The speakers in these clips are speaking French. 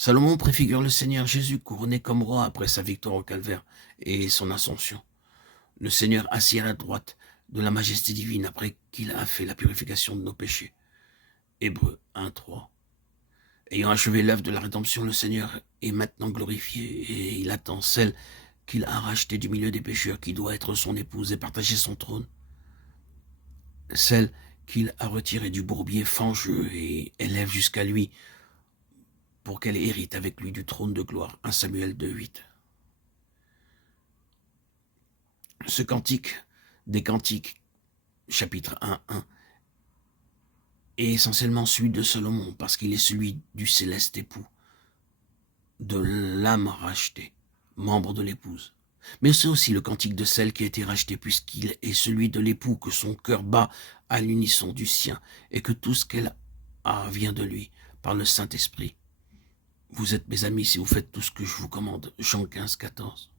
Salomon préfigure le Seigneur Jésus couronné comme roi après sa victoire au calvaire et son ascension. Le Seigneur assis à la droite de la majesté divine après qu'il a fait la purification de nos péchés. Hébreux 1:3. Ayant achevé l'œuvre de la rédemption, le Seigneur est maintenant glorifié et il attend celle qu'il a rachetée du milieu des pécheurs, qui doit être son épouse et partager son trône. Celle qu'il a retirée du bourbier fangeux et élève jusqu'à lui pour qu'elle hérite avec lui du trône de gloire. 1 Samuel 2:8. Ce cantique des cantiques, chapitre 1:1, est essentiellement celui de Salomon, parce qu'il est celui du céleste époux, de l'âme rachetée, membre de l'épouse. Mais c'est aussi le cantique de celle qui a été rachetée, puisqu'il est celui de l'époux, que son cœur bat à l'unisson du sien, et que tout ce qu'elle a vient de lui, par le Saint-Esprit. Vous êtes mes amis si vous faites tout ce que je vous commande. Jean 15:14.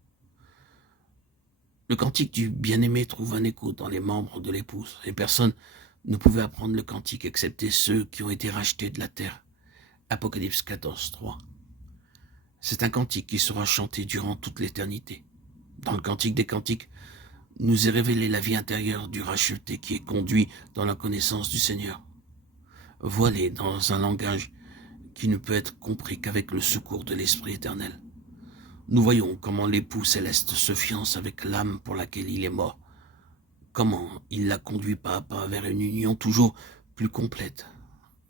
Le cantique du bien-aimé trouve un écho dans les membres de l'épouse, et personne ne pouvait apprendre le cantique excepté ceux qui ont été rachetés de la terre. Apocalypse 14:3. C'est un cantique qui sera chanté durant toute l'éternité. Dans le cantique des cantiques, nous est révélée la vie intérieure du racheté qui est conduit dans la connaissance du Seigneur, voilé dans un langage qui ne peut être compris qu'avec le secours de l'Esprit éternel. Nous voyons comment l'époux céleste se fiance avec l'âme pour laquelle il est mort, comment il la conduit pas à pas vers une union toujours plus complète,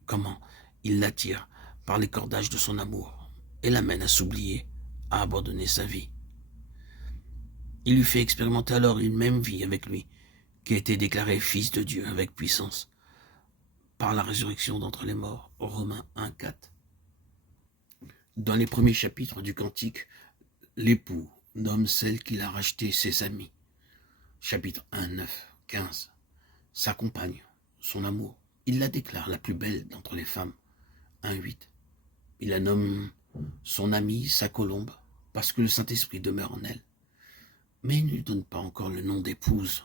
comment il l'attire par les cordages de son amour et l'amène à s'oublier, à abandonner sa vie. Il lui fait expérimenter alors une même vie avec lui, qui a été déclaré fils de Dieu avec puissance, par la résurrection d'entre les morts. Romains 1:4. Dans les premiers chapitres du cantique, l'époux nomme celle qu'il a rachetée ses amis. Chapitre 1, 9, 15. Sa compagne, son amour. Il la déclare la plus belle d'entre les femmes. 1, 8. Il la nomme son amie, sa colombe, parce que le Saint-Esprit demeure en elle. Mais il ne lui donne pas encore le nom d'épouse.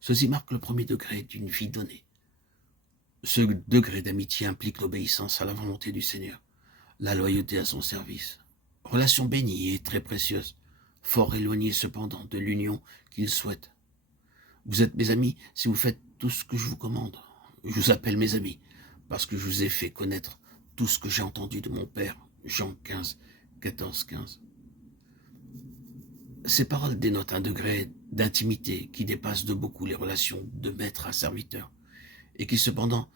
Ceci marque le premier degré d'une vie donnée. Ce degré d'amitié implique l'obéissance à la volonté du Seigneur, la loyauté à son service. Relation bénie et très précieuse, fort éloignée cependant de l'union qu'il souhaite. Vous êtes mes amis si vous faites tout ce que je vous commande. Je vous appelle mes amis, parce que je vous ai fait connaître tout ce que j'ai entendu de mon Père. Jean 15, 14, 15. Ces paroles dénotent un degré d'intimité qui dépasse de beaucoup les relations de maître à serviteur, et qui cependant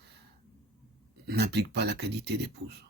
n'implique pas la qualité d'épouse.